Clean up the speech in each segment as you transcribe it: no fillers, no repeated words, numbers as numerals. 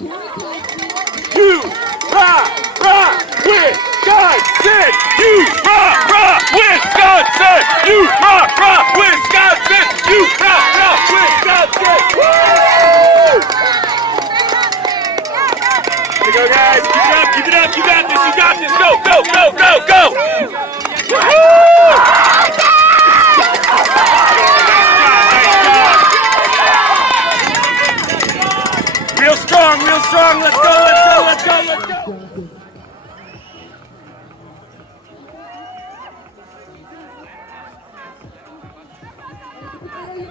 You rock, Wisconsin! You rock, Wisconsin! You rock, Wisconsin! You rock, Wisconsin! Woo! Here we go, guys. Keep it up. You got this. Go! Woo! Real strong. Let's go.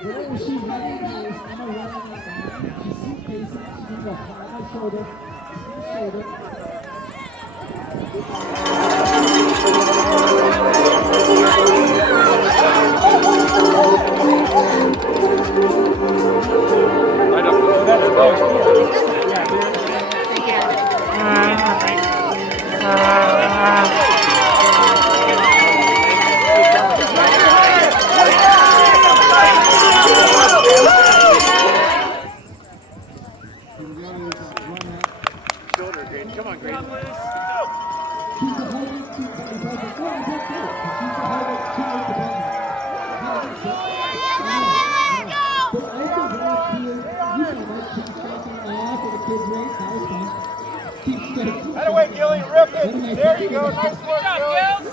Wherever she's heading is on a run on that line. She's suitcasing. She's doing a high shoulder. Come on, Grace. That away, Gilly. Real good. There you go. Nice work, Gilly.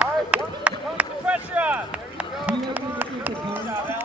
All right, put the pressure on. There you go. Good job, Alex.